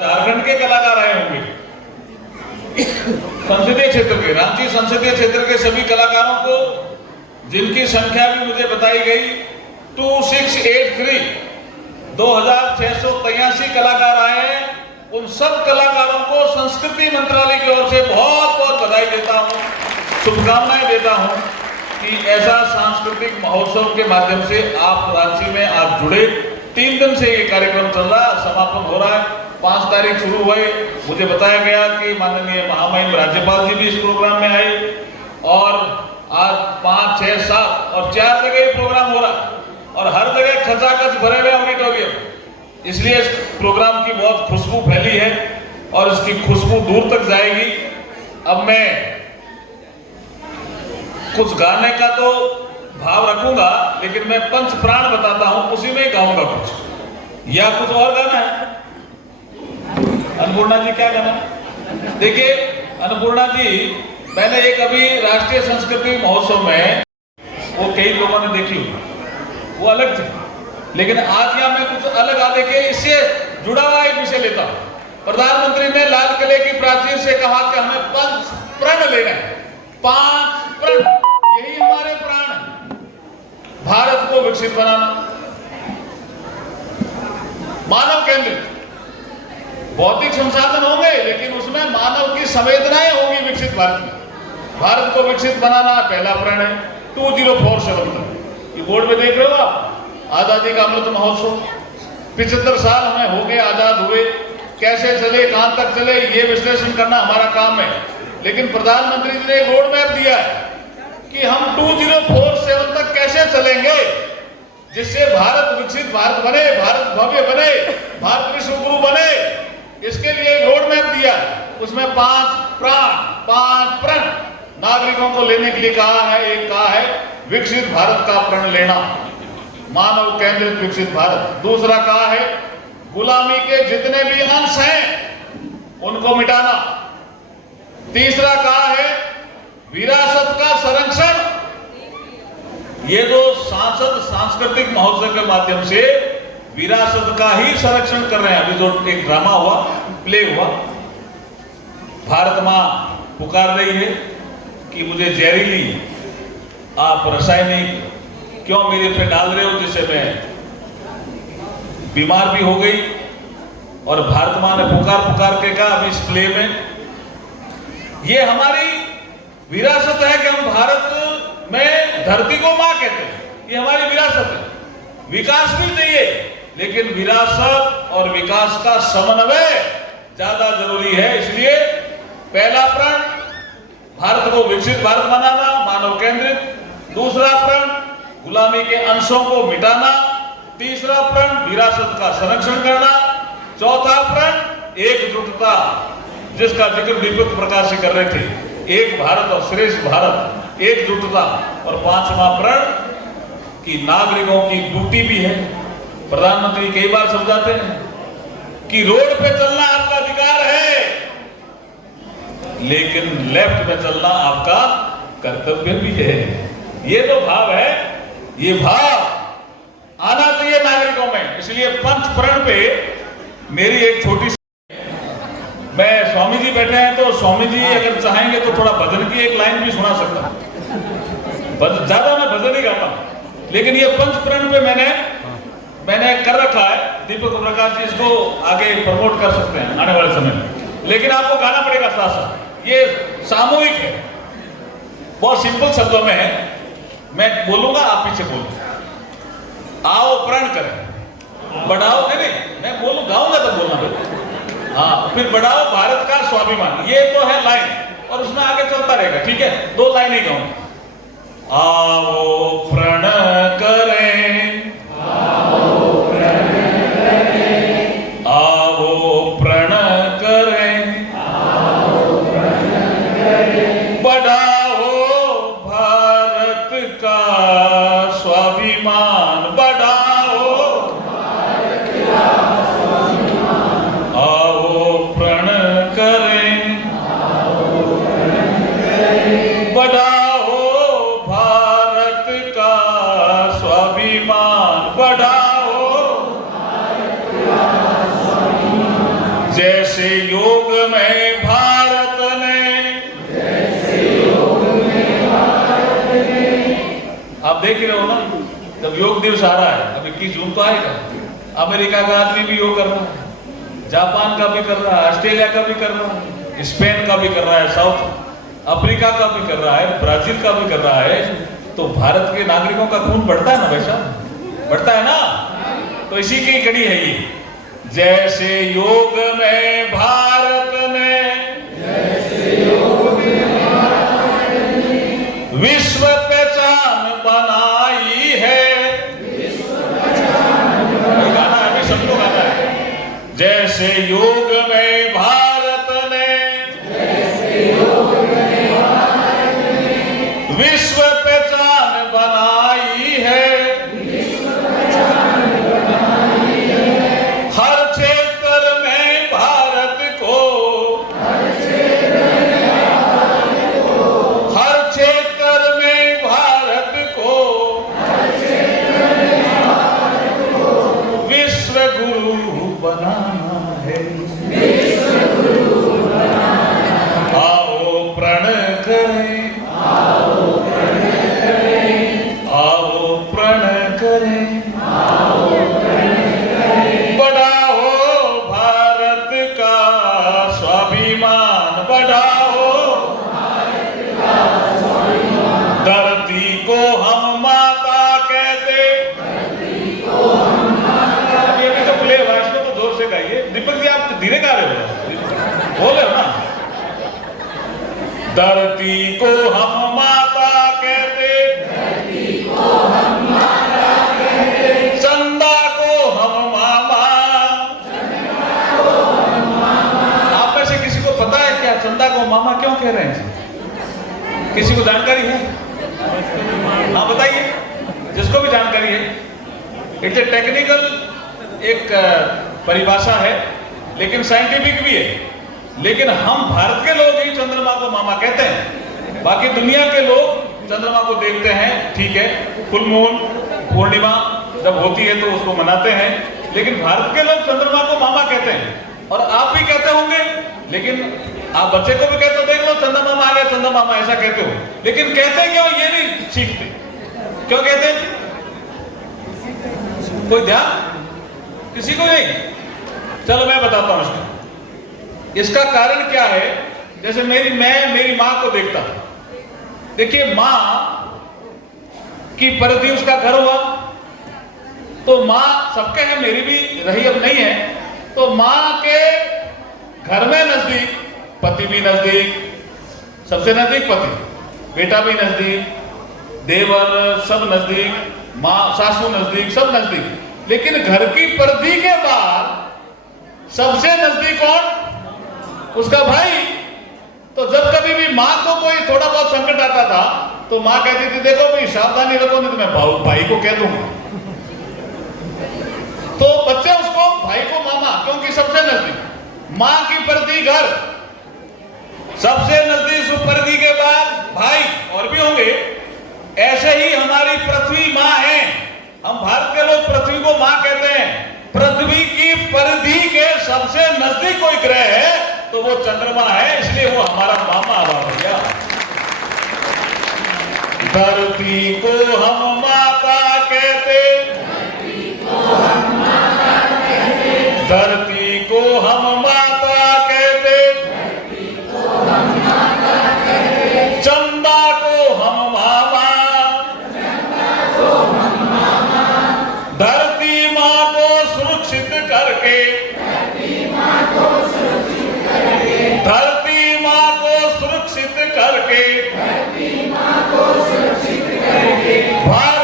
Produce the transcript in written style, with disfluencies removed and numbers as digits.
झारखंड के कलाकार आए होंगे, संसदीय क्षेत्र के, रांची संसदीय क्षेत्र के सभी कलाकारों को, जिनकी संख्या भी मुझे बताई गई 2683, 2683 कलाकार आए हैं। उन सब कलाकारों को संस्कृति मंत्रालय की ओर से बहुत बहुत बधाई देता हूं, शुभकामनाएं देता हूं कि ऐसा सांस्कृतिक महोत्सव के माध्यम से आप रांची में आप जुड़े। 3 दिन से ये कार्यक्रम चल रहा है, समापन हो रहा है, 5 तारीख शुरू हुए। मुझे बताया गया कि माननीय महामहिम राज्यपाल जी भी इस प्रोग्राम में आए और आज 5, 6, 7 और 4 जगह ये प्रोग्राम हो रहा है और हर जगह खचाखच भरे हुए ऑडिटोरियम। इसलिए इस प्रोग्राम की बहुत खुशबू फैली है और इसकी खुशबू दूर तक जाएगी। अब मैं कुछ गाने का तो भाव रखूंगा, लेकिन मैं पंच प्राण बताता हूं, उसी में ही गाऊंगा कुछ, या कुछ और गाना है। अन्नपूर्णा जी क्या गाना? देखिए अन्नपूर्णा जी, मैंने एक अभी राष्ट्रीय संस्कृति महोत्सव में, वो कई लोगों ने देखी, वो अलग थी, लेकिन आज यहाँ मैं कुछ अलग आ देखे, इससे जुड़ा हुआ एक विषय लेता हूं। प्रधानमंत्री ने लाल किले की प्राचीर से कहा कि हमें 5 प्रण लेना है, 5 प्रण, यही हमारे प्राण है। भारत को विकसित बनाना, मानव केंद्रित, भौतिक संसाधन होंगे लेकिन उसमें मानव की संवेदनाएं होंगी विकसित भारत में। भारत को विकसित बनाना पहला प्रण है। 2047 तक, ये बोर्ड में देख रहे हो आप, आजादी का अमृत महोत्सव, 75 साल हमें हो गए आजाद हुए, कैसे चले, कहां तक चले, ये विश्लेषण करना हमारा काम है। लेकिन प्रधानमंत्री जी ने एक रोड मैप दिया है कि हम 2047 तक कैसे चलेंगे जिससे भारत विकसित भारत बने, भारत भव्य बने, भारत विश्व गुरु बने। इसके लिए एक रोड मैप दिया, उसमें 5 प्राण, 5 प्रण नागरिकों को लेने के लिए कहा है। एक कहा है विकसित भारत का प्रण लेना, मानव केंद्रित विकसित भारत। दूसरा कहा है गुलामी के जितने भी अंश हैं उनको मिटाना। तीसरा कहा है विरासत का संरक्षण। ये जो सांसद सांस्कृतिक महोत्सव के माध्यम से विरासत का ही संरक्षण कर रहे हैं। अभी जो एक ड्रामा हुआ, प्ले हुआ, भारत मां पुकार रही है कि मुझे जहरीली आप रासायनिक क्यों मेरे पे डाल रहे हो, जिससे मैं बीमार भी हो गई। और भारत मां ने पुकार पुकार के कहा अभी इस प्ले में, ये हमारी विरासत है कि हम भारत में धरती को मां कहते हैं, ये हमारी विरासत है। विकास भी चाहिए, लेकिन विरासत और विकास का समन्वय ज्यादा जरूरी है। इसलिए पहला प्रण भारत को विकसित भारत बनाना, मानव केंद्रित। दूसरा प्रण गुलामी के अंशों को मिटाना। तीसरा प्रण विरासत का संरक्षण करना। चौथा प्रण एकजुटता, जिसका जिक्र दीपक प्रकाश कर रहे थे, एक भारत और श्रेष्ठ भारत, एकजुटता। और 5वां प्रण कि नागरिकों की ड्यूटी भी है। प्रधानमंत्री कई बार समझाते हैं कि रोड पे चलना आपका अधिकार है, लेकिन लेफ्ट में चलना आपका कर्तव्य भी है। ये तो भाव है, ये भाव आना चाहिए नागरिकों में। इसलिए पंच प्रण पे मेरी एक छोटी सी, मैं स्वामी जी बैठे हैं तो स्वामी जी अगर चाहेंगे तो थोड़ा भजन की एक लाइन भी सुना सकता हूं। ज्यादा मैं भजन ही गाता हूं, लेकिन ये पंच प्रण पे मैंने कर रखा है। दीपक प्रकाश जी इसको आगे प्रमोट कर सकते हैं आने वाले समय में, लेकिन आपको गाना पड़ेगा साथ साथ। ये सामूहिक है, बहुत सिंपल शब्दों में है। मैं बोलूंगा, आप पीछे बोलो। आओ प्रण करें, बढ़ाओ, नहीं मैं बोलूं, गाऊंगा तो बोलना भाई, हाँ, फिर बढ़ाओ भारत का स्वाभिमान। ये तो है लाइन, और उसमें आगे चलता रहेगा, ठीक है। 2 लाइन ही गाऊंगा। आओ प्रण करें, आओ प्रण करें, आओ प्रण करें, आओ प्रण करें, बढ़ाओ भारत का स्वाभिमान, बढ़ाओ भारत का स्वाभिमान, आओ प्रण करें, आओ प्रण करें, बढ़ाओ भारत का स्वाभिमान। जैसे योग में भारत ने, आप देख ही रहे हो ना, जब योग दिवस आ रहा है, अब 21 जून को आएगा, अमेरिका का आदमी भी योग कर रहा है, जापान का भी कर रहा है, ऑस्ट्रेलिया का भी कर रहा है, स्पेन का भी कर रहा है, साउथ अफ्रीका का भी कर रहा है, ब्राजील का भी कर रहा है। तो भारत के नागरिकों का खून बढ़ता है ना भाई साहब, बढ़ता है ना। तो इसी की कड़ी है ये, जैसे योग में भारत ने विश्व पहचान बनाई है, गाना अभी सबको गाना है। जैसे योग में भारत ने विश्व पहचान बनाई है, हर क्षेत्र में भारत को, हर क्षेत्र में भारत को विश्व गुरु बनाना है। आओ प्रण करें, आओ प्रण करें, बढ़ाओ भारत का स्वाभिमान, बढ़ाओ धरती को हम माता कहते। ये भी तो प्ले हुआ, इसको तो जोर से गाइए। दीपक जी आप धीरे गा रहे हो, बोले हो ना। धरती को हम माता कहते, चंदा को हम मामा। आप में से किसी को पता है क्या चंदा को मामा क्यों कह रहे हैं? किसी को जानकारी है? हाँ बताइए, जिसको भी जानकारी है। इट्स ए टेक्निकल एक परिभाषा है, लेकिन साइंटिफिक भी है। लेकिन हम भारत के लोग ही चंद्रमा को मामा कहते हैं। बाकी दुनिया के लोग चंद्रमा को देखते हैं, ठीक है, फुल मून पूर्णिमा जब होती है तो उसको मनाते हैं, लेकिन भारत के लोग चंद्रमा को मामा कहते हैं। और आप भी कहते होंगे, लेकिन आप बच्चे को भी कहते हो, देख लो चंदा मामा आ गया, चंदा मामा, ऐसा कहते हो। लेकिन कहते क्यों ये नहीं सीखते, क्यों कहते? कोई ध्यान किसी को नहीं? चलो मैं बताता हूं इसका कारण क्या है। जैसे मेरी माँ को देखता था। देखिए, माँ की परिधि उसका घर हुआ, तो माँ सबके हैं, मेरी भी रही, अब नहीं है। तो माँ के घर में नजदीक पति भी नजदीक, सबसे नजदीक पति, बेटा भी नजदीक, देवर सब नजदीक, माँ सासू नजदीक, सब नजदीक। लेकिन घर की परिधि के बाद सबसे नजदीक कौन? उसका भाई। तो जब कभी भी माँ को कोई थोड़ा बहुत संकट आता था तो माँ कहती थी, देखो भाई सावधानी रखो, नहीं तो मैं भाई को कह दूंगा। तो बच्चे उसको भाई को मामा, क्योंकि सबसे नजदीक। माँ की परिधि घर, सबसे नजदीक परिधि के बाद भाई, और भी होंगे। ऐसे ही हमारी पृथ्वी माँ है। हम भारत के लोग पृथ्वी को माँ कहते हैं। पृथ्वी की परिधि के सबसे नजदीक कोई ग्रह है तो वो चंद्रमा है, इसलिए वो हमारा मामा हुआ भैया। धरती को हम माता कहते, धरती को हम माता कहते, चंदा को हम मामा, धरती माँ को सुरक्षित करके, धरती माँ को सुरक्षित करके, भारत